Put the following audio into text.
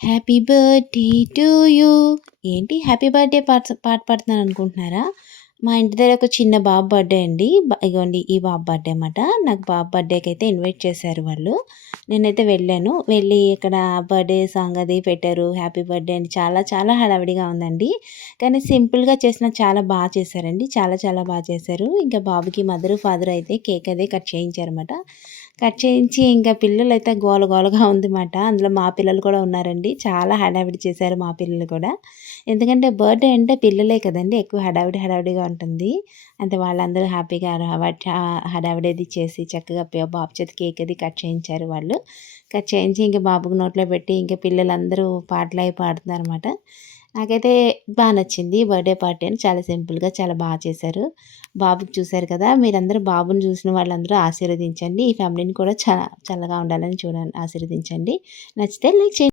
Happy birthday to you. ఏంటి happy birthday పాట పాడుతున్నాను అనుకుంటున్నారా? మా ఇంటి దగ్గర ఒక చిన్న బాబు బర్త్‌డే అండి. ఇగోండి ఈ బాబు బర్త్‌డే అనమాట. నాకు బాబు బర్త్‌డేకైతే ఇన్వైట్ చేశారు వాళ్ళు. నేనైతే వెళ్ళాను. వెళ్ళి ఇక్కడ బర్త్‌డే సాంగ్ అది పెట్టారు. హ్యాపీ బర్త్‌డే అని చాలా చాలా హడావిడిగా ఉందండి. కానీ సింపుల్‌గా చేసినా చాలా చేశారండి. చాలా చాలా చేశారు. ఇంకా బాబుకి మదరు, ఫాదర్ అయితే కేక్ అదే కట్ చేయించారన్నమాట. కట్ చేయించి ఇంకా పిల్లలైతే గోల గోలగా ఉందన్నమాట. అందులో మా పిల్లలు కూడా ఉన్నారండి. చాలా హడావిడి చేశారు మా పిల్లలు కూడా. ఎందుకంటే బర్త్‌డే అంటే పిల్లలే కదండీ! ఎక్కువ హడావిడిగా ఉంటుంది. అంటే వాళ్ళందరూ హ్యాపీగా హడావిడి అది చేసి చక్కగా బాబు చేత కేక్ అది కట్ చేయించారు వాళ్ళు. కట్ చేయించి ఇంక బాబుకి నోట్లో పెట్టి ఇంక పిల్లలందరూ పాటలవి పాడుతున్నారన్నమాట. నాకైతే నచ్చింది బర్త్‌డే పార్టీ అని. చాలా సింపుల్‌గా చాలా చేశారు. బాబుకి చూసారు కదా! మీరందరూ బాబుని చూసిన వాళ్ళందరూ ఆశీర్వదించండి. ఈ ఫ్యామిలీని కూడా చల్లగా ఉండాలని ఆశీర్వదించండి. నచ్చితే లైక్ చేయండి.